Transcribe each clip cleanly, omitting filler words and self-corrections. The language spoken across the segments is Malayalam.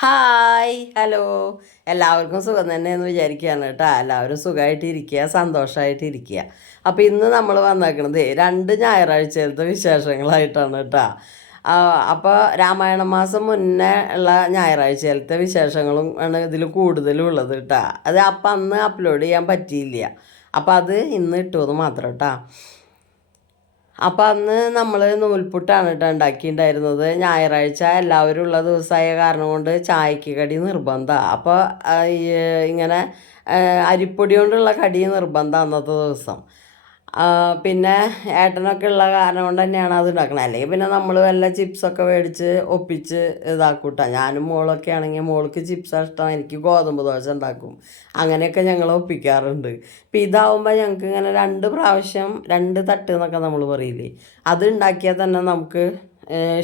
ഹായ് ഹലോ എല്ലാവർക്കും സുഖം തന്നെ എന്ന് വിചാരിക്കുകയാണ് കേട്ടോ. എല്ലാവരും സുഖമായിട്ടിരിക്കുക, സന്തോഷമായിട്ടിരിക്കുക. അപ്പോൾ ഇന്ന് നമ്മൾ വന്നേക്കണത് രണ്ട് ഞായറാഴ്ചയിലത്തെ വിശേഷങ്ങളായിട്ടാണ് കേട്ടോ. അപ്പോൾ രാമായണ മാസം മുന്നേ ഉള്ള ഞായറാഴ്ചയിലത്തെ വിശേഷങ്ങളും ആണ് ഇതിൽ കൂടുതലും ഉള്ളത് കേട്ടോ. അത് അപ്പം അന്ന് അപ്ലോഡ് ചെയ്യാൻ പറ്റിയില്ല, അപ്പോൾ അത് ഇന്ന് ഇട്ടുവെന്ന് മാത്രം കേട്ടോ. അപ്പം അന്ന് നമ്മൾ നൂൽപുട്ടാണ് കേട്ടോ ഉണ്ടാക്കിയിട്ടുണ്ടായിരുന്നത്. ഞായറാഴ്ച എല്ലാവരും ഉള്ള ദിവസമായ കാരണം കൊണ്ട് ചായക്ക് കടി നിർബന്ധമാണ്. അപ്പോൾ ഇങ്ങനെ അരിപ്പൊടി കൊണ്ടുള്ള കടി നിർബന്ധം അന്നത്തെ ദിവസം. പിന്നെ ഏട്ടനൊക്കെ ഉള്ള കാരണം കൊണ്ട് തന്നെയാണ് അത് ഉണ്ടാക്കണത്. അല്ലെങ്കിൽ പിന്നെ നമ്മൾ വല്ല ചിപ്സൊക്കെ മേടിച്ച് ഒപ്പിച്ച് ഇതാക്കൂട്ടാ. ഞാനും മോളൊക്കെ ആണെങ്കിൽ മോൾക്ക് ചിപ്സാണ് ഇഷ്ടം, എനിക്ക് ഗോതമ്പ് ദോശ ഉണ്ടാക്കും. അങ്ങനെയൊക്കെ ഞങ്ങൾ ഒപ്പിക്കാറുണ്ട്. ഇപ്പം ഇതാവുമ്പോൾ ഞങ്ങൾക്ക് ഇങ്ങനെ രണ്ട് പ്രാവശ്യം രണ്ട് തട്ട് എന്നൊക്കെ നമ്മൾ പറയില്ലേ, അത് ഉണ്ടാക്കിയാൽ തന്നെ നമുക്ക്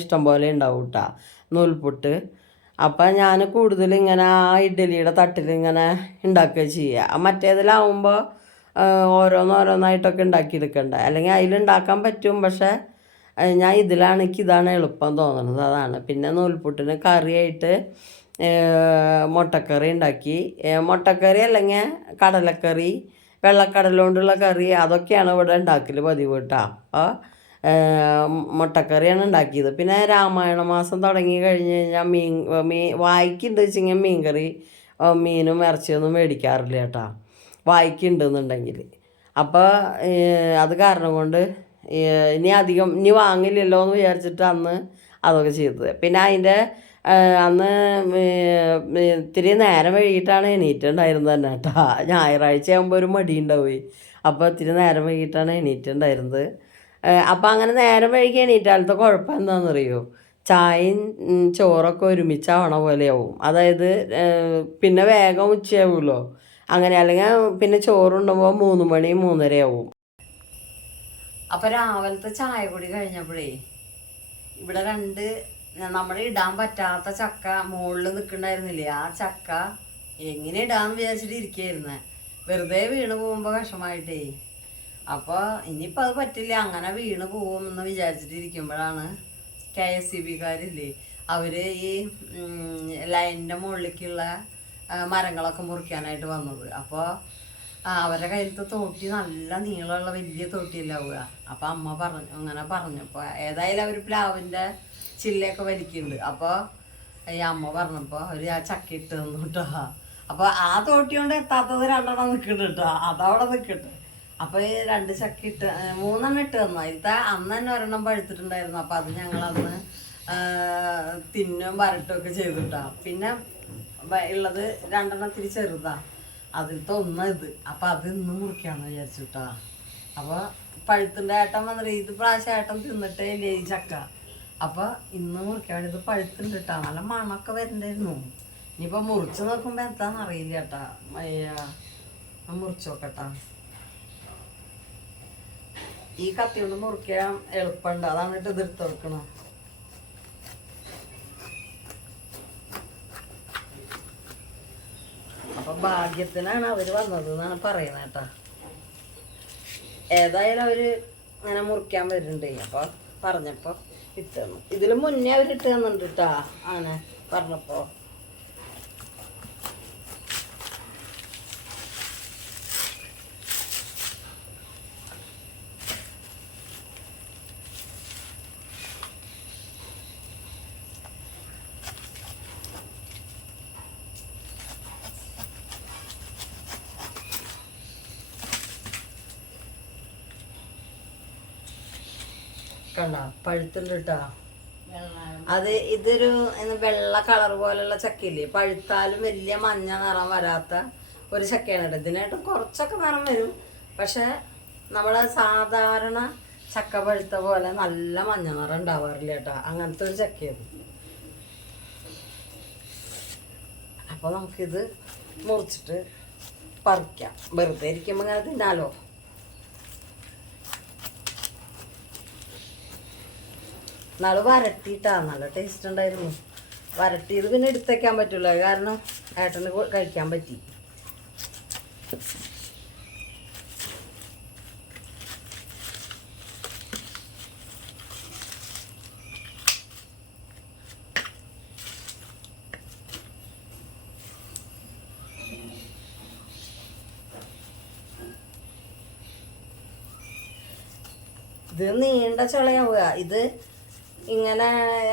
ഇഷ്ടം പോലെ ഉണ്ടാവും കേട്ടോ നൂൽപുട്ട്. അപ്പം ഞാൻ കൂടുതൽ ഇങ്ങനെ ആ ഇഡ്ഡലിയുടെ തട്ടിൽ ഇങ്ങനെ ഉണ്ടാക്കുക ചെയ്യുക. മറ്റേതിലാവുമ്പോൾ ഓരോന്നോരോന്നായിട്ടൊക്കെ ഉണ്ടാക്കിയെടുക്കണ്ട, അല്ലെങ്കിൽ അതിലുണ്ടാക്കാൻ പറ്റും. പക്ഷേ ഞാൻ ഇതിലാണ്, എനിക്ക് ഇതാണ് എളുപ്പം തോന്നുന്നത്, അതാണ്. പിന്നെ നൂൽപുട്ടിന് കറിയായിട്ട് മുട്ടക്കറി ഉണ്ടാക്കി. മുട്ടക്കറി അല്ലെങ്കിൽ കടലക്കറി, വെള്ളക്കടല കൊണ്ടുള്ള കറി, അതൊക്കെയാണ് ഇവിടെ ഉണ്ടാക്കൽ പതിവ് കേട്ടോ. അപ്പോൾ മുട്ടക്കറിയാണ് ഉണ്ടാക്കിയത്. പിന്നെ രാമായണ മാസം തുടങ്ങി കഴിഞ്ഞ് കഴിഞ്ഞാൽ വായിക്കുന്നുണ്ട് വെച്ചെങ്കിൽ മീൻ കറി, മീനും ഇറച്ചിയൊന്നും മേടിക്കാറില്ല കേട്ടോ, വായിക്കുന്നുണ്ടെന്നുണ്ടെങ്കിൽ. അപ്പോൾ അത് കാരണം കൊണ്ട് ഇനി വാങ്ങില്ലല്ലോ എന്ന് വിചാരിച്ചിട്ട് അന്ന് അതൊക്കെ ചെയ്തത്. പിന്നെ അതിൻ്റെ അന്ന് ഇത്തിരി നേരം വൈകിട്ടാണ് എണീറ്റുണ്ടായിരുന്നത് തന്നെ കേട്ടോ. ഞായറാഴ്ച ആകുമ്പോൾ ഒരു മടി ഉണ്ടാവുകയെ, അപ്പോൾ ഇത്തിരി നേരം വൈകിട്ടാണ് എണീറ്റുണ്ടായിരുന്നത്. അപ്പം അങ്ങനെ നേരം വൈകി എണീറ്റാലത്തെ കുഴപ്പം എന്താണെന്നറിയോ, ചായയും ചോറൊക്കെ ഒരുമിച്ചാവണ പോലെയാവും. അതായത് പിന്നെ വേഗം ഉച്ചയാവുമല്ലോ അങ്ങനെ, അല്ലെങ്കിൽ പിന്നെ ചോറുണ്ടുമ്പോൾ 3 മണി 3:30 ആവും. അപ്പം രാവിലത്തെ ചായ കൂടി കഴിഞ്ഞപ്പോഴേ ഇവിടെ രണ്ട് നമ്മൾ ഇടാൻ പറ്റാത്ത ചക്ക മുകളിൽ നിൽക്കണ്ടായിരുന്നില്ലേ, ആ ചക്ക എങ്ങനെ ഇടാന്ന് വിചാരിച്ചിട്ട് ഇരിക്കുകയായിരുന്നേ, വെറുതെ വീണ് പോകുമ്പോൾ വിഷമായിട്ടേ. അപ്പോൾ ഇനിയിപ്പോൾ അത് പറ്റില്ല, അങ്ങനെ വീണ് പോകുമെന്ന് വിചാരിച്ചിട്ട് ഇരിക്കുമ്പോഴാണ് KSEBക്കാരില്ലേ, അവർ ഈ ലൈനിൻ്റെ മുകളിലേക്കുള്ള മരങ്ങളൊക്കെ മുറിക്കാനായിട്ട് വന്നത്. അപ്പോൾ അവരുടെ കയ്യിലത്തെ തോട്ടി നല്ല നീളമുള്ള വലിയ തോട്ടിയല്ലാവുക. അപ്പം അമ്മ അങ്ങനെ പറഞ്ഞപ്പോൾ ഏതായാലും അവർ പ്ലാവിൻ്റെ ചില്ലയൊക്കെ വലിക്കുന്നുണ്ട്. അപ്പോൾ ഈ അമ്മ പറഞ്ഞപ്പോൾ അവർ ആ ചക്ക ഇട്ട് തന്നു കേട്ടോ. അപ്പോൾ ആ തോട്ടി കൊണ്ട് എത്താത്തത് 2 നിൽക്കുന്നുണ്ട് കേട്ടോ, അതവിടെ നിൽക്കട്ടെ. അപ്പോൾ ഈ 2 ചക്ക ഇട്ട് 3 ഇട്ട് തന്നു. അതിലത്തെ അന്ന് തന്നെ 1 പഴുത്തിട്ടുണ്ടായിരുന്നു. അപ്പോൾ അത് ഞങ്ങളന്ന് തിന്നും വരട്ടുമൊക്കെ ചെയ്തിട്ടാ. പിന്നെ ഉള്ളത് 2 ഇത്തിരി ചെറുതാണ്, അതിലത്തെ ഇത്. അപ്പം അത് ഇന്ന് മുറിക്കാമെന്ന് വിചാരിച്ചുട്ടാ. അപ്പോൾ പഴുത്തിൻ്റെ ഏട്ടൻ വന്നിട്ട് ഇത് പ്രാവശ്യം ഏട്ടൻ തിന്നിട്ടേ ഇല്ലേ ഈ ചക്ക. അപ്പോൾ ഇന്ന് മുറിക്കാൻ വേണ്ടി ഇത് പഴുത്തുണ്ട് കേട്ടോ, നല്ല മണമൊക്കെ വരണ്ടായിരുന്നു. ഇനിയിപ്പോൾ മുറിച്ച് നോക്കുമ്പോൾ എന്താണെന്ന് അറിയില്ല കേട്ടാ. മുറിച്ച് നോക്കട്ടാ. ഈ കത്തി കൊണ്ട് മുറിക്കാൻ എളുപ്പമുണ്ട്, അതാണ് ഇട്ട് ഇതിർത്ത് വെക്കണം. അപ്പം ഭാഗ്യത്തിനാണ് അവർ വന്നത് എന്നാണ് പറയുന്നത് കേട്ടോ. ഏതായാലും അവർ ഇങ്ങനെ മുറിക്കാൻ വരുന്നുണ്ട്. അപ്പോൾ പറഞ്ഞപ്പോൾ ഇട്ട് തന്നു. ഇതിൽ മുന്നേ അവർ ഇട്ട് തന്നിട്ടുണ്ട് കേട്ടോ, അങ്ങനെ പറഞ്ഞപ്പോൾ. കണ്ട പഴുത്തുണ്ട് കേട്ടോ. അത് ഇതൊരു വെള്ള കളർ പോലുള്ള ചക്കയില്ലേ, പഴുത്താലും വലിയ മഞ്ഞ നിറം വരാത്ത ഒരു ചക്കയാണ് കേട്ടോ. ഇതിനായിട്ട് കുറച്ചൊക്കെ നിറം വരും, പക്ഷെ നമ്മുടെ സാധാരണ ചക്ക പഴുത്ത പോലെ നല്ല മഞ്ഞ നിറം ഉണ്ടാവാറില്ല കേട്ടോ, അങ്ങനത്തെ ഒരു ചക്കയാണ്. അപ്പോൾ നമുക്കിത് മുറിച്ചിട്ട് പറിക്കാം, വെറുതെ ഇരിക്കുമ്പോൾ ഇങ്ങനെ തിന്നാലോ. നാളെ വരട്ടിയിട്ടാ, നല്ല ടേസ്റ്റ് ഉണ്ടായിരുന്നു. വരട്ടിയത് പിന്നെ എടുത്തേക്കാൻ പറ്റില്ല, കാരണം ഏട്ടന് കഴിക്കാൻ പറ്റി. ഇത് നീണ്ട ചുളയാവുക. ഇത് ഇങ്ങനെ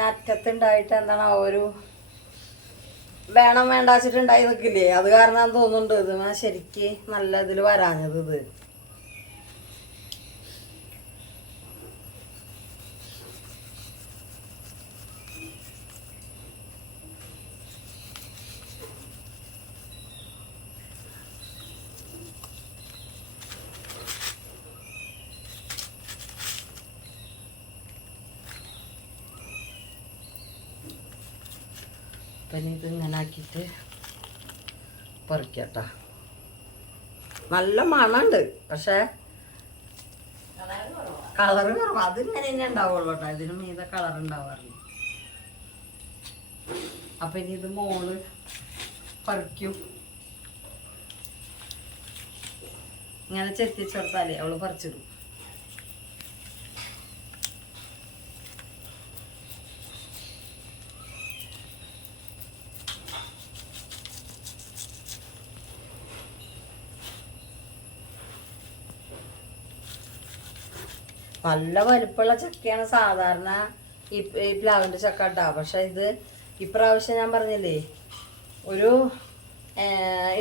അറ്റത്തുണ്ടായിട്ട് എന്താണ് ഒരു വേണം വേണ്ടാച്ചിട്ടുണ്ടായി നിൽക്കില്ലേ, അത് കാരണം തോന്നുന്നുണ്ട് ഇത് ശരിക്ക് നല്ല ഇതിൽ വരാഞ്ഞത്. ഇത് പിന്നെ ഇത് ഇങ്ങനെ ആക്കിയിട്ട് പറിക്കട്ട. നല്ല മണമുണ്ട്, പക്ഷേ കളറ് കുറവ്. അതിങ്ങനെ തന്നെ ഉണ്ടാവുള്ളൂ കേട്ടോ, ഇതിന് മീതെ കളർ ഉണ്ടാവാറില്ല. അപ്പൊ ഇനി ഇത് മോള് പറിക്കും. ഇങ്ങനെ ചെത്തിച്ചെടുത്താലേ അവള് പറിച്ചിടും. നല്ല വലിപ്പമുള്ള ചക്കയാണ് സാധാരണ ഈ പ്ലാവിൻ്റെ ചക്ക കേട്ടോ. പക്ഷെ ഇത് ഇപ്രാവശ്യം ഞാൻ പറഞ്ഞില്ലേ, ഒരു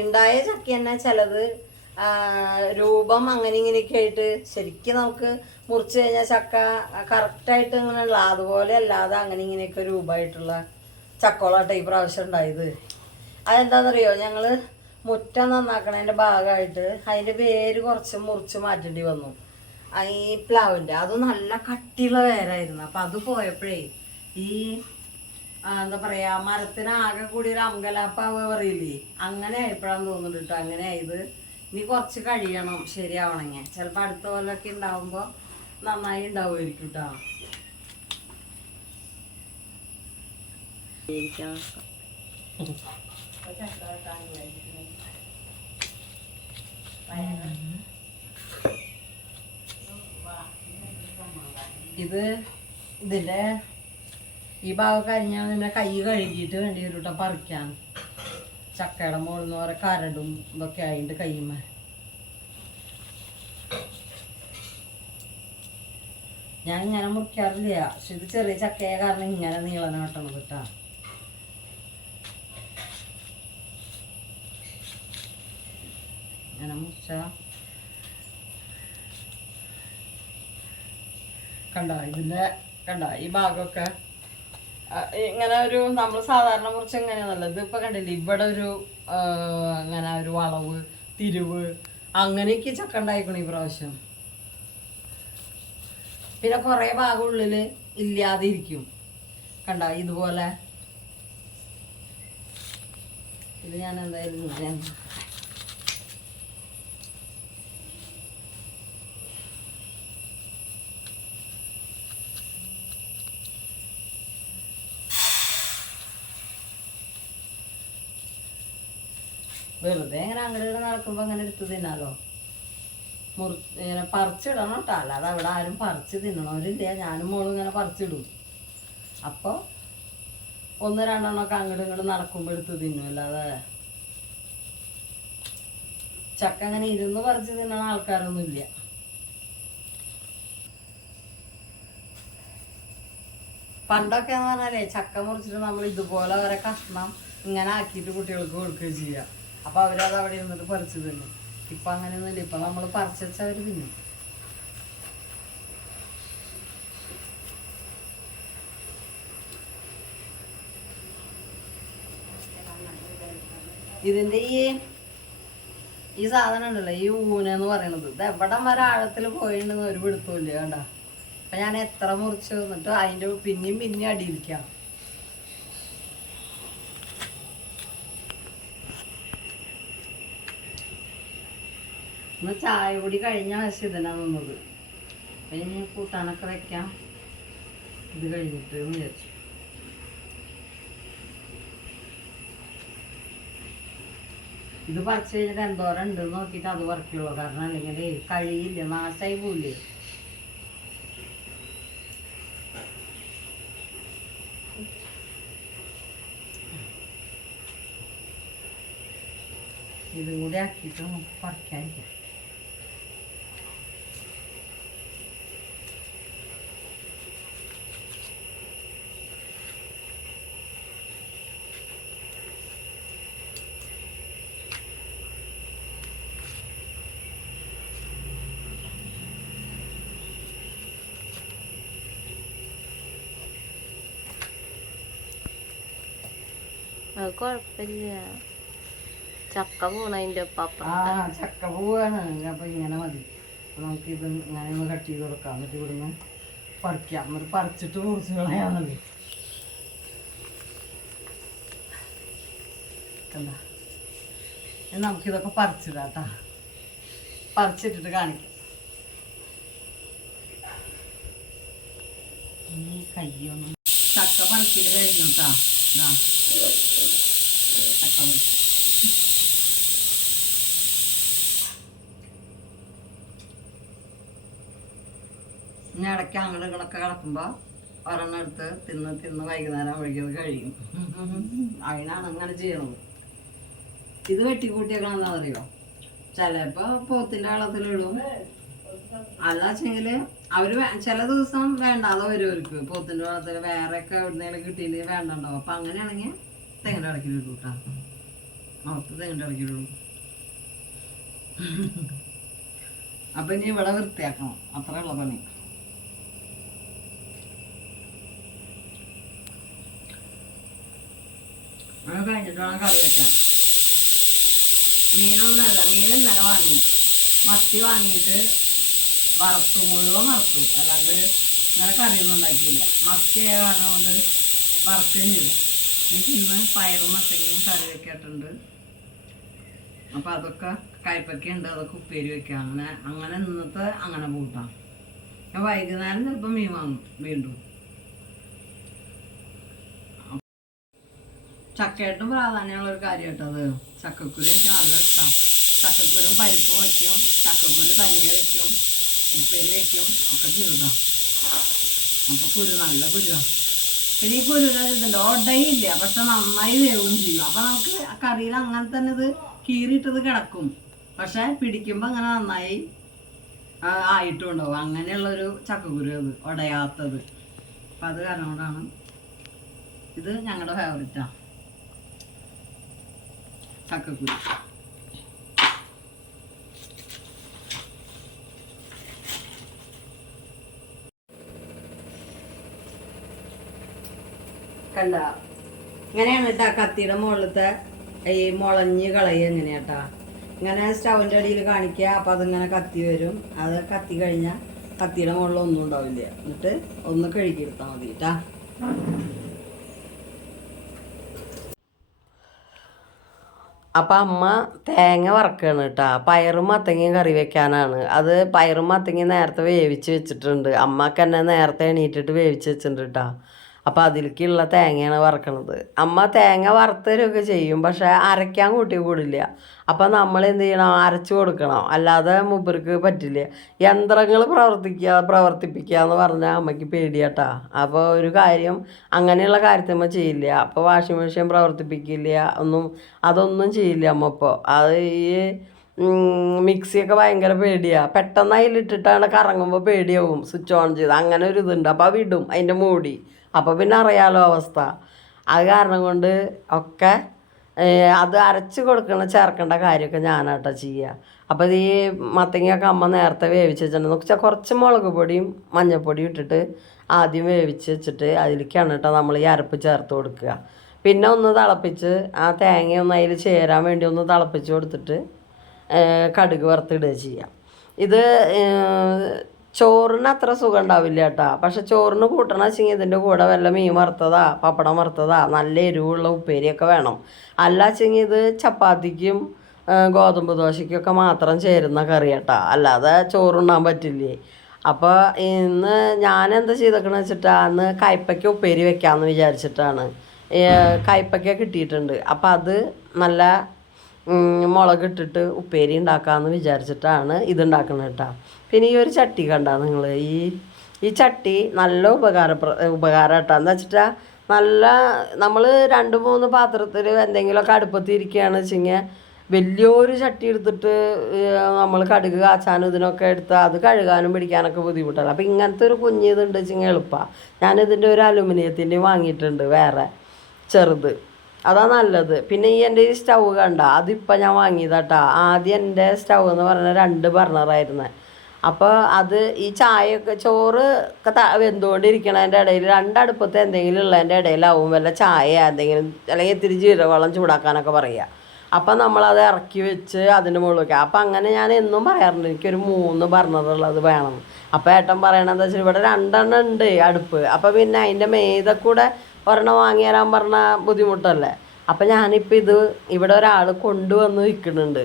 ഉണ്ടായ ചക്ക തന്നെ ചിലത് രൂപം അങ്ങനെ ഇങ്ങനെയൊക്കെ ആയിട്ട് ശരിക്കും നമുക്ക് മുറിച്ച് കഴിഞ്ഞാൽ ചക്ക കറക്റ്റായിട്ട് ഇങ്ങനെയുള്ള അതുപോലെ അല്ലാതെ അങ്ങനെ ഇങ്ങനെയൊക്കെ രൂപമായിട്ടുള്ള ചക്കോളാട്ടെ ഈ പ്രാവശ്യം ഉണ്ടായത്. അതെന്താണെന്നറിയോ, ഞങ്ങൾ മുറ്റം നന്നാക്കണതിൻ്റെ ഭാഗമായിട്ട് അതിൻ്റെ വേര് കുറച്ച് മുറിച്ച് മാറ്റേണ്ടി വന്നു. ഈ പ്ലാവിൻ്റെ അത് നല്ല കട്ടിയുള്ള വേരായിരുന്നു. അപ്പം അത് പോയപ്പോഴേ ഈ എന്താ പറയുക, മരത്തിനാകെ കൂടി ഒരു അമ്പലാപ്പാവ് പറയില്ലേ, അങ്ങനെ ആയപ്പോഴാന്ന് തോന്നുന്നുണ്ട് കേട്ടോ. അങ്ങനെ ആയത്. ഇനി കുറച്ച് കഴിയണം ശരിയാവണമെങ്കിൽ. ചിലപ്പോൾ അടുത്ത പോലൊക്കെ ഉണ്ടാവുമ്പോൾ നന്നായി ഉണ്ടാവുമായിരിക്കും കേട്ടോ. ഇത് ഇതിൻ്റെ ഈ ഭാഗമൊക്കെ അരിഞ്ഞാൽ പിന്നെ കൈ കഴുകിയിട്ട് വേണ്ടി വരും കേട്ടോ പറിക്കാൻ. ചക്കയുടെ മുകളിൽ നിന്ന് ഓരോ കരടും ഇതൊക്കെ ആയിട്ട് കയ്യുമ്മ. ഞാൻ ഇങ്ങനെ മുറിക്കാറില്ല, പക്ഷെ ഇത് ചെറിയ ചക്കയെ കാരണം ഇങ്ങനെ നീളന വെട്ടണത് കേട്ടോ. ഇങ്ങനെ മുറിച്ച കണ്ട ഇതിൻ്റെ കണ്ട ഈ ഭാഗമൊക്കെ ഇങ്ങനെ ഒരു നമ്മൾ സാധാരണ മുറിച്ച് എങ്ങനെയാണല്ലോ, ഇതിപ്പോൾ കണ്ടില്ലേ ഇവിടെ ഒരു അങ്ങനെ ഒരു വളവ് തിരിവ് അങ്ങനെയൊക്കെ ചക്ക ഉണ്ടായിക്കണം ഈ പ്രാവശ്യം. പിന്നെ കുറേ ഭാഗം ഉള്ളിൽ ഇല്ലാതെ ഇരിക്കും കണ്ട ഇതുപോലെ. ഇത് ഞാൻ എന്തായാലും ഇങ്ങനെ വെറുതെ ഇങ്ങനെ അങ്ങോട്ട് നടക്കുമ്പോൾ അങ്ങനെ എടുത്ത് തിന്നാലോ. ഇങ്ങനെ പറിച്ചിടണം കേട്ടോ, അല്ലാതെ അവിടെ ആരും പറിച്ച് തിന്നണവരില്ല. ഞാനും മോളും ഇങ്ങനെ പറിച്ചിടും. അപ്പോൾ ഒന്ന് രണ്ടെണ്ണമൊക്കെ അങ്ങോട്ടും ഇങ്ങോട്ടും നടക്കുമ്പോൾ എടുത്ത് തിന്നും. അല്ലാതെ ചക്ക അങ്ങനെ ഇരുന്ന് പറിച്ച് തിന്നണ ആൾക്കാരൊന്നുമില്ല. പണ്ടൊക്കെ എന്ന് പറഞ്ഞാലേ ചക്ക മുറിച്ചിട്ട് നമ്മൾ ഇതുപോലെ അവരെ കഷ്ണം ഇങ്ങനെ ആക്കിയിട്ട് കുട്ടികൾക്ക് കൊടുക്കുകയും ചെയ്യുക. അപ്പോൾ അവരത് അവിടെ ഇരുന്നിട്ട് പറിച്ച് തിന്നും. ഇപ്പം അങ്ങനെയൊന്നുമില്ല, ഇപ്പം നമ്മൾ പറിച്ച് വെച്ചാൽ അവർ തിന്നും. ഇതിൻ്റെ ഈ സാധനം ഉണ്ടല്ലോ, ഈ ഊനെന്ന് പറയണത്, ഇത് എവിടം വരെ ആഴത്തിൽ പോയിട്ടുണ്ടെന്ന് ഒരു പിടുത്തമില്ല കണ്ട. അപ്പം ഞാൻ എത്ര മുറിച്ച് വന്നിട്ട് അതിൻ്റെ പിന്നെയും അടിയിരിക്കാം. ഇന്ന് ചായ കൂടി കഴിഞ്ഞ ആവശ്യം ഇതിനാണ് നിന്നത്. പിന്നെ കൂട്ടാനൊക്കെ വെക്കാം ഇത് കഴിഞ്ഞിട്ട് വിചാരിച്ചു. ഇത് പറിച്ച് കഴിഞ്ഞിട്ട് എന്തോരം ഉണ്ടെന്ന് നോക്കിയിട്ട് അത് പറിക്കുള്ളൂ. കാരണം അല്ലെങ്കിൽ കഴിയില്ല, നാശമായി പോവില്ലേ. ഇതും കൂടി ആക്കിയിട്ട് നമുക്ക് പറിക്കാതിരിക്കാം. അത് കുഴപ്പമില്ല. ചക്ക പോണതിൻ്റെ ഒപ്പം. ചക്ക പോവാണ്. അപ്പം ഇങ്ങനെ മതി. അപ്പം നമുക്കിത് ഇങ്ങനെ ഒന്ന് കട്ട് ചെയ്ത് കൊടുക്കാം. എന്നിട്ട് ഇവിടുന്ന് പറിക്കാം. എന്നിട്ട് പറിച്ചിട്ട് മുറിച്ച് കളയാൻ മതി. എന്താ നമുക്കിതൊക്കെ പറിച്ചിടാം കേട്ടോ. പറിച്ചിട്ടിട്ട് കാണിക്കാം. കയ്യൊന്നും ചക്ക പറിക്കൽ കഴിഞ്ഞു കേട്ടോ. ചക്ക ഇനി ഇടയ്ക്ക് അങ്ങോട്ട് ഇങ്ങോട്ടൊക്കെ കിടക്കുമ്പോൾ ഒരെണ്ണം എടുത്ത് തിന്ന് വൈകുന്നേരം ആവുമ്പോഴേക്കും കഴിയും. അതിനാണ് അങ്ങനെ ചെയ്യണത്. ഇത് വെട്ടിക്കൂട്ടിയൊക്കെ എന്താണെന്നറിയോ, ചിലപ്പോൾ പോത്തിൻ്റെ വെള്ളത്തിലിടും. അല്ലാച്ചെങ്കിൽ അവർ ചില ദിവസം വേണ്ടാതെ വരുമവർക്ക്. പോത്തിൻ്റെ വെള്ളത്തിൽ വേറെയൊക്കെ എവിടുന്നേലും കിട്ടിയില്ലെങ്കിൽ വേണ്ടണ്ടാവും. അപ്പം അങ്ങനെയാണെങ്കിൽ തെങ്ങിൻ്റെ ഇടയ്ക്കിലിടും കേട്ടോ. അവർക്ക് തെങ്ങിൻ്റെ ഇടയ്ക്കിലിടും. അപ്പം ഇനി ഇവിടെ വൃത്തിയാക്കണം. അത്രയുള്ള പണി. അത് കഴിഞ്ഞിട്ട് വേണം കറി വെക്കാൻ. മീനൊന്നുമല്ല, മീൻ ഇന്നലെ വാങ്ങി. മത്തി വാങ്ങിയിട്ട് മുഴുവൻ വറുത്തു. അല്ലാണ്ട് ഇന്നലെ കറിയൊന്നും ഉണ്ടാക്കിയില്ല. മത്തി ആയ കാരണം കൊണ്ട് വറുക്കുകയും ചെയ്തു. എനിക്ക് ഇന്ന് പയറും മത്തങ്ങയും കറി വെക്കാട്ടുണ്ട്. അപ്പം അതൊക്കെ കയ്പയ്ക്കുണ്ട്, അതൊക്കെ ഉപ്പേരി വെക്കാം. അങ്ങനെ ഇന്നത്തെ അങ്ങനെ കൂട്ടാം. ഞാൻ വൈകുന്നേരം ചിലപ്പോൾ മീൻ വാങ്ങും വീണ്ടും. ചക്കയായിട്ടും പ്രാധാന്യമുള്ളൊരു കാര്യം കേട്ടോ അത്. ചക്കക്കുരു എനിക്ക് നല്ല ഇഷ്ടമാണ്. ചക്കക്കുരും പരിപ്പും വയ്ക്കും, ചക്കക്കുരു തനിയെ വയ്ക്കും, ഉപ്പേരി വയ്ക്കും, ഒക്കെ ചെയ്താ. അപ്പോൾ കുരു നല്ല കുരുവാണ്. പിന്നെ ഈ കുരുവിന് ഇതുണ്ട്, ഒടയില്ല, പക്ഷെ നന്നായി വേവും ചെയ്യും. അപ്പം നമുക്ക് കറിയിൽ അങ്ങനെ തന്നെ ഇത് കീറിയിട്ടത് കിടക്കും. പക്ഷെ പിടിക്കുമ്പോൾ അങ്ങനെ നന്നായി ആയിട്ടുണ്ടാവും. അങ്ങനെയുള്ളൊരു ചക്കക്കുരു അത്, ഉടയാത്തത്. അപ്പം അത് കാരണം കൊണ്ടാണ് ഇത് ഞങ്ങളുടെ ഫേവറേറ്റാണ് ചക്കക്കുരു. കണ്ട ഇങ്ങനെയാണ് കേട്ടാ കത്തിയുടെ മുകളിലത്തെ ഈ മുളഞ്ഞ് കളയുക. എങ്ങനെയാട്ടാ ഇങ്ങനെ സ്റ്റൗവിൻ്റെ അടിയിൽ കാണിക്കുക. അപ്പം അതിങ്ങനെ കത്തി വരും. അത് കത്തി കഴിഞ്ഞാൽ കത്തിയുടെ മുകളിൽ ഒന്നും ഉണ്ടാവില്ല. എന്നിട്ട് ഒന്ന് കഴുകിയെടുത്താൽ മതി കേട്ടാ. അപ്പം അമ്മ തേങ്ങ വറക്കുകയാണ് കേട്ടോ. പയറും മത്തങ്ങയും കറി വെക്കാനാണ്. അത് പയറും മത്തങ്ങയും നേരത്തെ വേവിച്ച് വെച്ചിട്ടുണ്ട്. അമ്മക്ക് തന്നെ നേരത്തെ എണീറ്റിട്ട് വേവിച്ച് വെച്ചിട്ടുണ്ട് കേട്ടോ. അപ്പോൾ അതിലേക്കുള്ള തേങ്ങയാണ് വറക്കണത്. അമ്മ തേങ്ങ വറുത്തരൊക്കെ ചെയ്യും, പക്ഷേ അരയ്ക്കാൻ കൂടില്ല. അപ്പം നമ്മൾ എന്ത് ചെയ്യണം, അരച്ചു കൊടുക്കണം. അല്ലാതെ മൂപ്പർക്ക് പറ്റില്ല. യന്ത്രങ്ങൾ പ്രവർത്തിപ്പിക്കുക എന്ന് പറഞ്ഞാൽ അമ്മയ്ക്ക് പേടിയാട്ടാ. അപ്പോൾ ഒരു കാര്യം അങ്ങനെയുള്ള കാര്യത്തിമ്മ ചെയ്യില്ല. അപ്പോൾ വാഷിംഗ് മെഷീൻ പ്രവർത്തിപ്പിക്കില്ല, അതൊന്നും ചെയ്യില്ല അമ്മ. ഇപ്പോൾ അത് ഈ മിക്സിയൊക്കെ ഭയങ്കര പേടിയാണ്. പെട്ടെന്ന് അതിലിട്ടിട്ടാണ് കറങ്ങുമ്പോൾ പേടിയാവും. സ്വിച്ച് ഓൺ ചെയ്ത് അങ്ങനെ ഒരു ഇതുണ്ട്. അപ്പോൾ വിടും അതിൻ്റെ മൂടി. അപ്പോൾ പിന്നെ അറിയാലോ അവസ്ഥ. അത് കാരണം കൊണ്ട് ഒക്കെ അത് അരച്ച് ചേർക്കേണ്ട കാര്യമൊക്കെ ഞാനാട്ടോ ചെയ്യുക. അപ്പോൾ ഈ മത്തങ്ങയൊക്കെ അമ്മ നേരത്തെ വേവിച്ച് വെച്ചിട്ടുണ്ട്. കുറച്ച് മുളക് പൊടിയും മഞ്ഞൾപ്പൊടിയും ഇട്ടിട്ട് ആദ്യം വേവിച്ച് വെച്ചിട്ട് അതിലേക്കാണ് കേട്ടോ നമ്മൾ ഈ അരപ്പ് ചേർത്ത് കൊടുക്കുക. പിന്നെ ഒന്ന് തിളപ്പിച്ച് ആ തേങ്ങയൊന്ന് അതിൽ ചേരാൻ വേണ്ടി ഒന്ന് തിളപ്പിച്ച് കൊടുത്തിട്ട് കടുക് വറുത്തിടുക ചെയ്യാം. ഇത് ചോറിന് അത്ര സുഖം ഉണ്ടാവില്ല കേട്ടോ. പക്ഷെ ചോറിന് കൂട്ടണം വെച്ചെങ്കിൽ ഇതിൻ്റെ കൂടെ വല്ല മീൻ വറുത്തതാ, പപ്പടം വറുത്തതാ, നല്ല എരിവുള്ള ഉപ്പേരിയൊക്കെ വേണം. അല്ല വെച്ചെങ്കിൽ ഇത് ചപ്പാത്തിക്കും ഗോതമ്പ് ദോശയ്ക്കൊക്കെ മാത്രം ചേരുന്ന കറി കേട്ടോ. അല്ലാതെ ചോറുണ്ണാൻ പറ്റില്ലേ. അപ്പോൾ ഇന്ന് ഞാനെന്താ ചെയ്തേക്കണെന്ന് വെച്ചിട്ടാ, അന്ന് കയ്പ്പയ്ക്ക ഉപ്പേരി വെക്കാമെന്ന് വിചാരിച്ചിട്ടാണ്. കയ്പ്പയ്ക്ക കിട്ടിയിട്ടുണ്ട്. അപ്പോൾ അത് നല്ല മുളകിട്ടിട്ട് ഉപ്പേരി ഉണ്ടാക്കാമെന്ന് വിചാരിച്ചിട്ടാണ് ഇതുണ്ടാക്കുന്നത് കേട്ടോ. പിന്നെ ഈ ഒരു ചട്ടി കണ്ട നിങ്ങൾ, ഈ ചട്ടി നല്ല ഉപകാരം കേട്ടോ. എന്താ വെച്ചിട്ടാൽ നല്ല നമ്മൾ 2-3 പാത്രത്തിൽ എന്തെങ്കിലുമൊക്കെ അടുപ്പത്ത് ഇരിക്കുകയാണെന്ന് വെച്ചെങ്കിൽ വലിയൊരു ചട്ടി എടുത്തിട്ട് നമ്മൾ കടുക് കാച്ചാനും ഇതിനൊക്കെ എടുത്ത് അത് കഴുകാനും പിടിക്കാനൊക്കെ ബുദ്ധിമുട്ടല്ല. അപ്പോൾ ഇങ്ങനത്തെ ഒരു കുഞ്ഞിതുണ്ട് വെച്ചെങ്കിൽ എളുപ്പമാണ്. ഞാനിതിൻ്റെ ഒരു അലുമിനിയത്തിൻ്റെ വാങ്ങിയിട്ടുണ്ട് വേറെ ചെറുത്, അതാ നല്ലത്. പിന്നെ എൻ്റെ ഈ സ്റ്റൗ കണ്ട, അതിപ്പോൾ ഞാൻ വാങ്ങിയതാട്ടാ. ആദ്യം എൻ്റെ സ്റ്റൗ എന്ന് പറഞ്ഞാൽ 2 ബർണറായിരുന്നു. അപ്പോൾ അത് ഈ ചായയൊക്കെ ചോറ് ഒക്കെ വെന്തുകൊണ്ടിരിക്കണതിൻ്റെ ഇടയിൽ രണ്ടടുപ്പത്ത് എന്തെങ്കിലും ഉള്ളതിൻ്റെ ഇടയിലാവും വല്ല ചായ എന്തെങ്കിലും അല്ലെങ്കിൽ ഇത്തിരി ജീരകവെള്ളം ചൂടാക്കാനൊക്കെ പറയുക. അപ്പം നമ്മളത് ഇറക്കി വെച്ച് അതിൻ്റെ മുകളിൽ വയ്ക്കുക. അപ്പം അങ്ങനെ ഞാൻ എന്നും പറയാറുണ്ട് എനിക്കൊരു 3 ബർണറുള്ളത് വേണം. അപ്പോൾ ഏട്ടൻ പറയണതെന്ന് വെച്ചാൽ ഇവിടെ 2 ഉണ്ട് അടുപ്പ്. അപ്പോൾ പിന്നെ അതിൻ്റെ മേതെ കൂടെ ഒരെണ്ണം വാങ്ങി തരാൻ പറഞ്ഞാൽ ബുദ്ധിമുട്ടല്ലേ. അപ്പം ഞാനിപ്പോൾ ഇത് ഇവിടെ ഒരാൾ കൊണ്ടുവന്ന് വിൽക്കുന്നുണ്ട്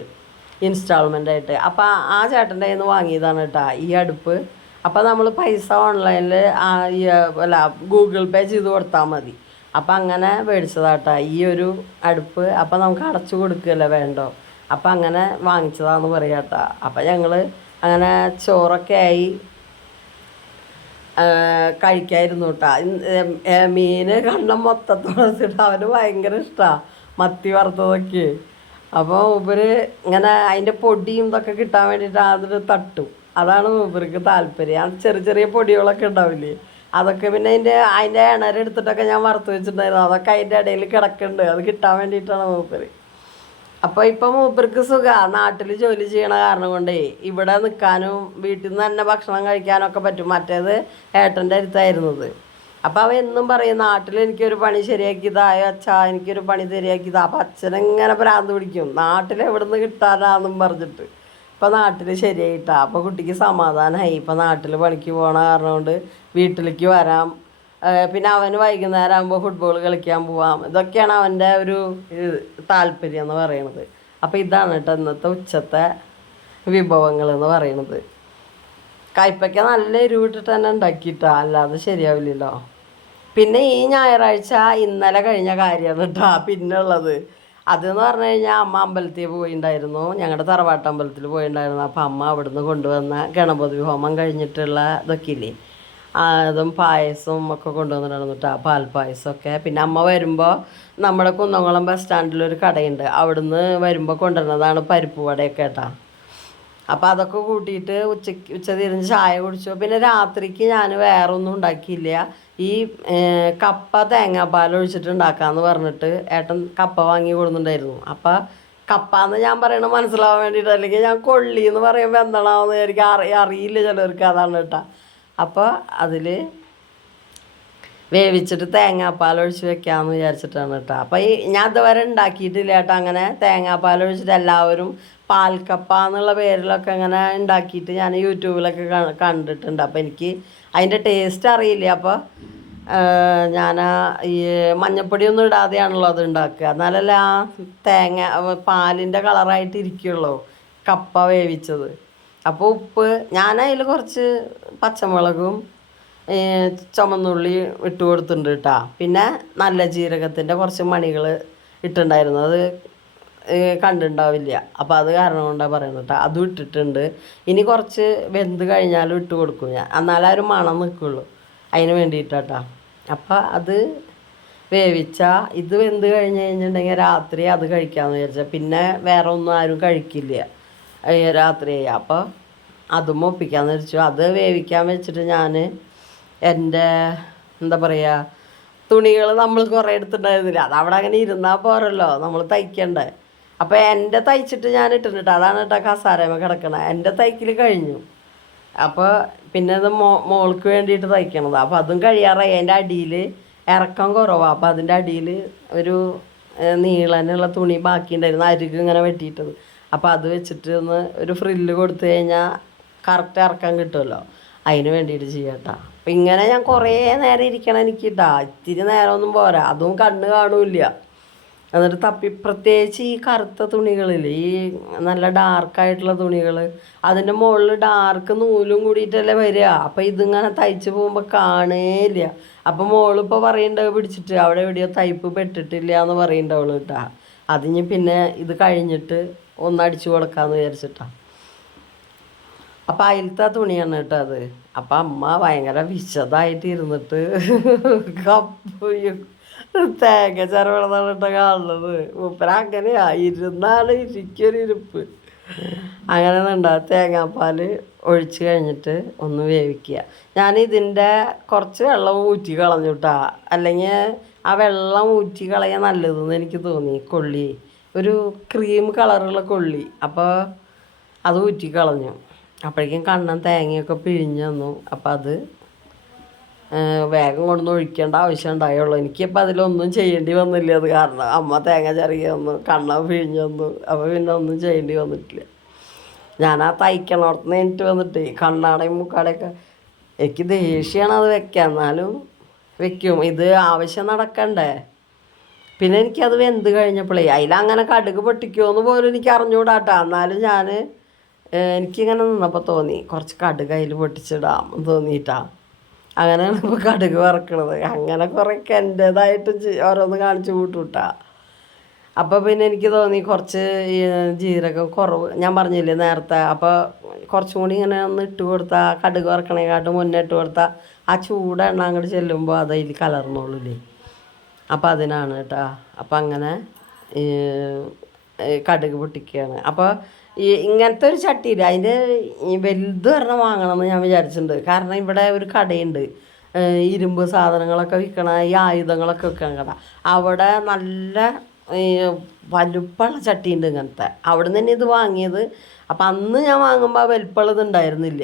ഇൻസ്റ്റാൾമെൻ്റ് ആയിട്ട്. അപ്പോൾ ആ ചേട്ടൻ്റെ കയ്യിൽ നിന്ന് വാങ്ങിയതാണ് കേട്ടോ ഈ അടുപ്പ്. അപ്പോൾ നമ്മൾ പൈസ ഓൺലൈനിൽ അല്ല ഗൂഗിൾ പേ ചെയ്ത് കൊടുത്താൽ മതി. അപ്പം അങ്ങനെ മേടിച്ചതാട്ടോ ഈ ഒരു അടുപ്പ്. അപ്പം നമുക്ക് അടച്ചു കൊടുക്കുകയല്ലേ വേണ്ടോ. അപ്പം അങ്ങനെ വാങ്ങിച്ചതാണെന്ന് പറയാം കേട്ടോ. അപ്പം ഞങ്ങൾ അങ്ങനെ ചോറൊക്കെ ആയി കഴിക്കായിരുന്നു കേട്ടോ. മീൻ കണ്ണം മൊത്തത്തോളം അവന് ഭയങ്കര ഇഷ്ടമാണ് മത്തി വറുത്തതൊക്കെ. അപ്പോൾ മൂപ്പര് ഇങ്ങനെ അതിൻ്റെ പൊടിയും ഇതൊക്കെ കിട്ടാൻ വേണ്ടിയിട്ട് അതിൽ തട്ടും. അതാണ് മൂപ്പർക്ക് താല്പര്യം. ചെറിയ ചെറിയ പൊടികളൊക്കെ ഉണ്ടാവില്ലേ അതൊക്കെ. പിന്നെ അതിൻ്റെ ഇണരെടുത്തിട്ടൊക്കെ ഞാൻ വറുത്ത് വെച്ചിട്ടുണ്ടായിരുന്നു. അതൊക്കെ അതിൻ്റെ ഇടയിൽ കിടക്കുന്നുണ്ട്. അത് കിട്ടാൻ വേണ്ടിയിട്ടാണ് മൂപ്പര്. അപ്പോൾ ഇപ്പം മൂപ്പർക്ക് സുഖമാണ് നാട്ടിൽ ജോലി ചെയ്യണ കാരണം കൊണ്ടേ ഇവിടെ നിൽക്കാനും വീട്ടിൽ നിന്ന് തന്നെ ഭക്ഷണം കഴിക്കാനൊക്കെ പറ്റും. മറ്റേത് ഏട്ടൻ്റെ അടുത്തായിരുന്നത്. അപ്പോൾ അവൻ എന്നും പറയും നാട്ടിൽ എനിക്കൊരു പണി ശരിയാക്കിയതായോ അച്ഛാ എനിക്കൊരു പണി ശരിയാക്കിയതാ. അപ്പം അച്ഛനെങ്ങനെ ഭ്രാന്ത് പിടിക്കും നാട്ടിൽ എവിടെ നിന്ന് കിട്ടാനാന്നും പറഞ്ഞിട്ട്. ഇപ്പം നാട്ടിൽ ശരിയായിട്ടാ. അപ്പോൾ കുട്ടിക്ക് സമാധാനമായി. ഇപ്പം നാട്ടിൽ പണിക്ക് പോകണ കാരണം കൊണ്ട് വീട്ടിലേക്ക് വരാം. പിന്നെ അവന് വൈകുന്നേരം ആകുമ്പോൾ ഫുട്ബോൾ കളിക്കാൻ പോവാം. ഇതൊക്കെയാണ് അവൻ്റെ ഒരു താല്പര്യം എന്ന് പറയുന്നത്. അപ്പോൾ ഇതാണ് കേട്ടോ ഇന്നത്തെ ഉച്ചത്തെ വിഭവങ്ങൾ എന്ന് പറയുന്നത്. കയ്പ്പയ്ക്ക നല്ല എരിവിട്ടിട്ട് തന്നെ ഉണ്ടാക്കിയിട്ടാ, അല്ലാതെ ശരിയാവില്ലല്ലോ. പിന്നെ ഈ ഞായറാഴ്ച ഇന്നലെ കഴിഞ്ഞ കാര്യമാണ് കേട്ടോ പിന്നെ ഉള്ളത്. അതെന്ന് പറഞ്ഞു കഴിഞ്ഞാൽ അമ്മ അമ്പലത്തിൽ പോയിണ്ടായിരുന്നു. ഞങ്ങളുടെ തറവാട്ട് അമ്പലത്തിൽ പോയിണ്ടായിരുന്നു. അപ്പം അമ്മ അവിടുന്ന് കൊണ്ടുവന്ന ഗണപതി ഹോമം കഴിഞ്ഞിട്ടുള്ള ഇതൊക്കെ ഇല്ലേ അതും പായസവും ഒക്കെ കൊണ്ടുവന്നിട്ടുണ്ടായിരുന്നു കേട്ടോ. പാൽപ്പായസമൊക്കെ. പിന്നെ അമ്മ വരുമ്പോൾ നമ്മുടെ കുന്നംകുളം ബസ് സ്റ്റാൻഡിലൊരു കടയുണ്ട്. അവിടുന്ന് വരുമ്പോൾ കൊണ്ടുവരുന്നതാണ് പരിപ്പ് വടയൊക്കെ കേട്ടോ. അപ്പോൾ അതൊക്കെ കൂട്ടിയിട്ട് ഉച്ച തിരിഞ്ഞ് ചായ കുടിച്ചു. പിന്നെ രാത്രിക്ക് ഞാൻ വേറെ ഒന്നും ഉണ്ടാക്കിയില്ല. ഈ കപ്പ തേങ്ങാപ്പാൽ ഒഴിച്ചിട്ട് ഉണ്ടാക്കാമെന്ന് പറഞ്ഞിട്ട് ഏട്ടൻ കപ്പ വാങ്ങി കൊടുക്കുന്നുണ്ടായിരുന്നു. അപ്പോൾ കപ്പ എന്ന് ഞാൻ പറയണത് മനസ്സിലാവാൻ വേണ്ടിയിട്ട്, അല്ലെങ്കിൽ ഞാൻ കൊള്ളി എന്ന് പറയുമ്പോൾ എന്താണെന്ന് എനിക്ക് അറിയില്ല ചിലവർക്ക്. അതാണ് കേട്ടോ. അപ്പോൾ അതിൽ വേവിച്ചിട്ട് തേങ്ങാപ്പാൽ ഒഴിച്ച് വെക്കാമെന്ന് വിചാരിച്ചിട്ടാണ് കേട്ടോ. അപ്പോൾ ഞാൻ ഇതുവരെ ഉണ്ടാക്കിയിട്ടില്ല കേട്ടോ അങ്ങനെ തേങ്ങാപ്പാൽ ഒഴിച്ചിട്ട്. എല്ലാവരും പാൽക്കപ്പ എന്നുള്ള പേരിലൊക്കെ അങ്ങനെ ഉണ്ടാക്കിയിട്ട് ഞാൻ യൂട്യൂബിലൊക്കെ കണ്ടിട്ടുണ്ട്. അപ്പോൾ എനിക്ക് അതിൻ്റെ ടേസ്റ്റ് അറിയില്ല. അപ്പോൾ ഞാൻ ഈ മഞ്ഞപ്പൊടിയൊന്നും ഇടാതെയാണല്ലോ അത് ഉണ്ടാക്കുക. എന്നാലല്ലേ ആ പാലിൻ്റെ കളറായിട്ട് ഇരിക്കുള്ളൂ കപ്പ വേവിച്ചത്. അപ്പോൾ ഉപ്പ് ഞാൻ അതിൽ കുറച്ച് പച്ചമുളകും ചുമന്നുള്ളി ഇട്ട് കൊടുത്തിട്ടുണ്ട് കേട്ടോ. പിന്നെ നല്ല ജീരകത്തിൻ്റെ കുറച്ച് മണികൾ ഇട്ടുണ്ടായിരുന്നു. അത് കണ്ടിട്ടുണ്ടാവില്ല. അപ്പോൾ അത് കാരണം കൊണ്ടാണ് പറയുന്നത് കേട്ടോ. അതും ഇട്ടിട്ടുണ്ട്. ഇനി കുറച്ച് വെന്ത് കഴിഞ്ഞാലും ഇട്ട് കൊടുക്കും ഞാൻ, എന്നാലും ആ ഒരു മണം നിൽക്കുള്ളൂ. അതിന് വേണ്ടിയിട്ടാട്ടോ. അപ്പോൾ അത് വേവിച്ചാൽ ഇത് വെന്ത് കഴിഞ്ഞ് കഴിഞ്ഞിട്ടുണ്ടെങ്കിൽ രാത്രി അത് കഴിക്കാമെന്ന് വിചാരിച്ചാൽ പിന്നെ വേറെ ഒന്നും ആരും കഴിക്കില്ല രാത്രി. അപ്പോൾ അതും ഒപ്പിക്കാമെന്ന് വെച്ചു. അത് വേവിക്കാൻ വെച്ചിട്ട് ഞാൻ എൻ്റെ എന്താ പറയുക തുണികൾ നമ്മൾ കുറേ എടുത്തിട്ടുണ്ടായിരുന്നില്ല. അതവിടെ അങ്ങനെ ഇരുന്നാൽ പോരല്ലോ, നമ്മൾ തയ്ക്കണ്ടേ. അപ്പോൾ എൻ്റെ തയ്ച്ചിട്ട് ഞാൻ ഇട്ടിട്ടുണ്ട്. അതാണ് കേട്ടോ കസാരമ കിടക്കണത്. എൻ്റെ തയ്ക്കൽ കഴിഞ്ഞു. അപ്പോൾ പിന്നെ അത് മോൾക്ക് വേണ്ടിയിട്ട് തയ്ക്കണത്. അപ്പോൾ അതും കഴിയാറായി. അതിൻ്റെ അടിയിൽ ഇറക്കം കുറവാണ്. അപ്പോൾ അതിൻ്റെ അടിയിൽ ഒരു നീളനുള്ള തുണി ബാക്കിയുണ്ടായിരുന്നു, അരികു ഇങ്ങനെ വെട്ടിയിട്ടത്. അപ്പോൾ അത് വെച്ചിട്ട് ഒന്ന് ഒരു ഫ്രില്ല് കൊടുത്തു കഴിഞ്ഞാൽ കറക്റ്റ് ഇറക്കം കിട്ടുമല്ലോ. അതിന് വേണ്ടിയിട്ട് ചെയ്യാം കേട്ടോ. അപ്പം ഇങ്ങനെ ഞാൻ കുറേ നേരം ഇരിക്കണം എനിക്ക് കേട്ടോ. ഇത്തിരി നേരമൊന്നും പോരാ, അതും കണ്ണ് കാണൂല്ല. എന്നിട്ട് പ്രത്യേകിച്ച് ഈ കറുത്ത തുണികളിൽ ഈ നല്ല ഡാർക്കായിട്ടുള്ള തുണികൾ അതിൻ്റെ മുകളിൽ ഡാർക്ക് നൂലും കൂടിയിട്ടല്ലേ വരിക. അപ്പോൾ ഇതിങ്ങനെ തയ്ച്ച് പോകുമ്പോൾ കാണേയില്ല. അപ്പോൾ മോളിപ്പോൾ പറയണ്ടത് പിടിച്ചിട്ട് അവിടെ എവിടെയോ തയ്പ്പ് പെട്ടിട്ടില്ല എന്ന് പറയണ്ടവൾ കേട്ടോ. അതിന് പിന്നെ ഇത് കഴിഞ്ഞിട്ട് ഒന്ന് അടിച്ചു കൊടുക്കാമെന്ന് വിചാരിച്ചിട്ടാണ്. അപ്പം അതിലത്തെ തുണിയാണ് കേട്ടോ അത്. അപ്പം അമ്മ ഭയങ്കര വിശദമായിട്ട് ഇരുന്നിട്ട് തേങ്ങ ചെറുപടന്നാണ് കേട്ടോ കാണുന്നത്. മൂപ്പര അങ്ങനെയാ ഇരുന്നാണ് ഇരിക്കൊരിരുപ്പ്. അങ്ങനെ ഉണ്ടാകും. തേങ്ങാപ്പാൽ ഒഴിച്ച് കഴിഞ്ഞിട്ട് ഒന്ന് വേവിക്കുക. ഞാൻ ഇതിൻ്റെ കുറച്ച് വെള്ളം ഊറ്റി കളഞ്ഞു കേട്ടോ. അല്ലെങ്കിൽ ആ വെള്ളം ഊറ്റി കളയാൻ നല്ലതെന്ന് എനിക്ക് തോന്നി. കൊള്ളി ഒരു ക്രീം കളറുള്ള കൊള്ളി, അപ്പോൾ അത് ഊറ്റി കളഞ്ഞു. അപ്പോഴേക്കും കണ്ണൻ തേങ്ങയൊക്കെ പിഴിഞ്ഞു തന്നു. അപ്പം അത് വേഗം കൊണ്ടൊന്ന് ഒഴിക്കേണ്ട ആവശ്യം ഉണ്ടായുള്ളൂ. എനിക്കിപ്പോൾ അതിലൊന്നും ചെയ്യേണ്ടി വന്നില്ല. അത് കാരണം അമ്മ തേങ്ങ ചെറിയ തന്നു, കണ്ണൻ പിഴിഞ്ഞു തന്നു. അപ്പോൾ പിന്നെ ഒന്നും ചെയ്യേണ്ടി വന്നിട്ടില്ല. ഞാൻ ആ തയ്ക്കണോടത്ത് എനിക്ക് വന്നിട്ട് കണ്ണാടയും മുക്കാടയൊക്കെ എനിക്ക് ദേഷ്യമാണ് അത് വെക്കാൻ. എന്നാലും വെക്കും, ഇത് ആവശ്യം നടക്കണ്ടേ. പിന്നെ എനിക്കത് വെന്ത് കഴിഞ്ഞപ്പോഴേ അതിലങ്ങനെ കടുക് പൊട്ടിക്കുമെന്ന് പോലും എനിക്ക് അറിഞ്ഞുകൂടാട്ടാ. എന്നാലും എനിക്കിങ്ങനെ നിന്നപ്പോൾ തോന്നി കുറച്ച് കടുക് അതിൽ പൊട്ടിച്ചിടാം തോന്നിയിട്ടാ. അങ്ങനെയാണ് ഇപ്പോൾ കടുക് വറക്കണത്. അങ്ങനെ കുറേയൊക്കെ എൻ്റേതായിട്ട് ഓരോന്ന് കാണിച്ചു കൂട്ടുവിട്ടാ. അപ്പോൾ പിന്നെ എനിക്ക് തോന്നി കുറച്ച് ജീരകം കുറവ്, ഞാൻ പറഞ്ഞില്ലേ നേരത്തെ. അപ്പോൾ കുറച്ചും കൂടി ഇങ്ങനെ ഒന്ന് ഇട്ട് കൊടുത്താൽ, കടുക് വറക്കണേക്കാട്ടും മുന്നേ ഇട്ട് കൊടുത്താൽ ആ ചൂട് എണ്ണ അങ്ങോട്ട് ചെല്ലുമ്പോൾ അതിൽ കലർന്നോളൂല്ലേ. അപ്പോൾ അതിനാണ് കേട്ടോ. അപ്പോൾ അങ്ങനെ കടുക് പൊട്ടിക്കുകയാണ്. അപ്പോൾ ഇങ്ങനത്തെ ഒരു ചട്ടിയില്ല, അതിൻ്റെ വലുത് പറഞ്ഞാൽ വാങ്ങണമെന്ന് ഞാൻ വിചാരിച്ചിട്ടുണ്ട്. കാരണം ഇവിടെ ഒരു കടയുണ്ട്, ഇരുമ്പ് സാധനങ്ങളൊക്കെ വിൽക്കണ, ഈ ആയുധങ്ങളൊക്കെ വിൽക്കണ കട. അവിടെ നല്ല വലുപ്പമുള്ള ചട്ടിയുണ്ട് ഇങ്ങനത്തെ. അവിടെ നിന്ന് തന്നെ ഇത് വാങ്ങിയത്. അപ്പം അന്ന് ഞാൻ വാങ്ങുമ്പോൾ വലുപ്പമുള്ളത് ഉണ്ടായിരുന്നില്ല.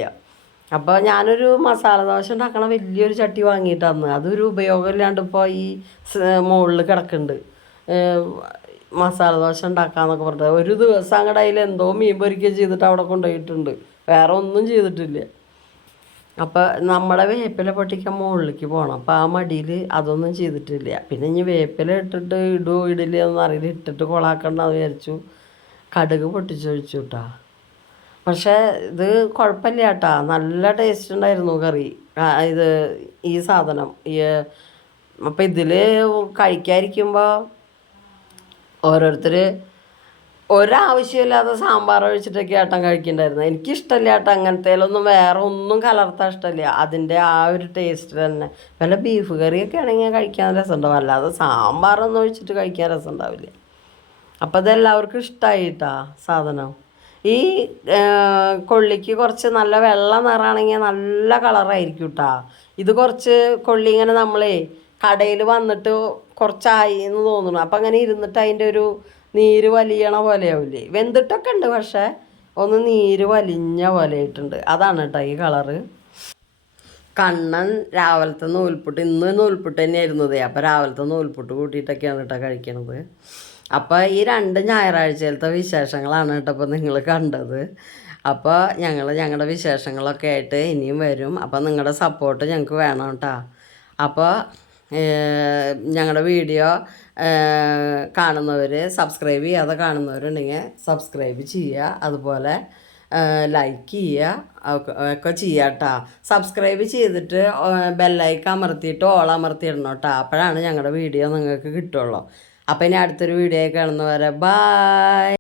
അപ്പോൾ ഞാനൊരു മസാല ദോശ ഉണ്ടാക്കണ വലിയൊരു ചട്ടി വാങ്ങിയിട്ട് അന്ന് അതൊരു ഉപയോഗമില്ലാണ്ട് ഇപ്പോൾ ഈ മുകളിൽ കിടക്കുന്നുണ്ട്. മസാല ദോശ ഉണ്ടാക്കാമെന്നൊക്കെ പറഞ്ഞിട്ട് ഒരു ദിവസം അങ്ങടെ അതിൽ എന്തോ മീൻ പൊരിക്കുക ചെയ്തിട്ട് അവിടെ കൊണ്ടുപോയിട്ടുണ്ട്, വേറെ ഒന്നും ചെയ്തിട്ടില്ല. അപ്പോൾ നമ്മുടെ വേപ്പില പൊട്ടിക്കാൻ മുകളിലേക്ക് പോകണം. അപ്പോൾ ആ മടിയിൽ അതൊന്നും ചെയ്തിട്ടില്ല. പിന്നെ ഇനി വേപ്പില ഇട്ടിട്ട് ഇടുമോ ഇടില്ല എന്നൊന്നും അറിയില്ല. ഇട്ടിട്ട് കൊളാക്കണ്ടെന്ന് വിചാരിച്ചു. കടുക് പൊട്ടിച്ചൊഴിച്ചു കേട്ടാ. പക്ഷേ ഇത് കുഴപ്പമില്ല കേട്ടാ, നല്ല ടേസ്റ്റ് ഉണ്ടായിരുന്നു കറി. ഇത് ഈ സാധനം അപ്പം ഇതിൽ കഴിക്കാതിരിക്കുമ്പോൾ ഓരോരുത്തർ ഒരാവശ്യമില്ലാതെ സാമ്പാർ ഒഴിച്ചിട്ടൊക്കെ ഏട്ടൻ കഴിക്കണ്ടായിരുന്നു. എനിക്കിഷ്ടമില്ല ഏട്ടാ അങ്ങനത്തേലൊന്നും, വേറെ ഒന്നും കലർത്താൻ ഇഷ്ടമില്ല. അതിൻ്റെ ആ ഒരു ടേസ്റ്റ് തന്നെ. വല്ല ബീഫ് കറിയൊക്കെ ആണെങ്കിൽ കഴിക്കാൻ രസമുണ്ടാവും, അല്ലാതെ സാമ്പാറൊന്നും ഒഴിച്ചിട്ട് കഴിക്കാൻ രസം ഉണ്ടാവില്ല. അപ്പോൾ അതെല്ലാവർക്കും ഇഷ്ടമായിട്ടാ സാധനം. ഈ കൊള്ളിക്ക് കുറച്ച് നല്ല വെള്ള നിറാണെങ്കിൽ നല്ല കളറായിരിക്കും കേട്ടോ. ഇത് കുറച്ച് കൊള്ളി ഇങ്ങനെ നമ്മളെ കടയിൽ വന്നിട്ട് കുറച്ചായി എന്ന് തോന്നുന്നു. അപ്പം അങ്ങനെ ഇരുന്നിട്ട് അതിൻ്റെ ഒരു നീര് വലിയണ പോലെയാവില്ലേ. വെന്തിട്ടൊക്കെ ഉണ്ട്, പക്ഷേ ഒന്ന് നീര് വലിഞ്ഞ പോലെ ആയിട്ടുണ്ട്. അതാണ് കേട്ടോ ഈ കളറ്. കണ്ണൻ രാവിലത്തെ നൂൽപുട്ട്, ഇന്ന് നൂൽപുട്ട് തന്നെയായിരുന്നത്. അപ്പോൾ രാവിലത്തെ നൂൽപുട്ട് കൂട്ടിയിട്ടൊക്കെയാണ് കേട്ടോ കഴിക്കണത്. അപ്പോൾ ഈ 2 ഞായറാഴ്ചയിലത്തെ വിശേഷങ്ങളാണ് കേട്ടോ ഇപ്പോൾ നിങ്ങൾ കണ്ടത്. അപ്പോൾ ഞങ്ങളുടെ വിശേഷങ്ങളൊക്കെ ആയിട്ട് ഇനിയും വരും. അപ്പോൾ നിങ്ങളുടെ സപ്പോർട്ട് ഞങ്ങൾക്ക് വേണം കേട്ടോ. അപ്പോൾ ഞങ്ങളുടെ വീഡിയോ കാണുന്നവർ, സബ്സ്ക്രൈബ് ചെയ്യാതെ കാണുന്നവരുണ്ടെങ്കിൽ സബ്സ്ക്രൈബ് ചെയ്യുക, അതുപോലെ ലൈക്ക് ചെയ്യുക ഒക്കെ ചെയ്യുക കേട്ടോ. സബ്സ്ക്രൈബ് ചെയ്തിട്ട് ബെല്ലൈക്കൺ അമർത്തിയിട്ട് ഓൾ അമർത്തിയിടണം കേട്ടോ. അപ്പോഴാണ് ഞങ്ങളുടെ വീഡിയോ നിങ്ങൾക്ക് കിട്ടുള്ളൂ. അപ്പോൾ ഇനി അടുത്തൊരു വീഡിയോ കാണുന്നവരെ ബായ്.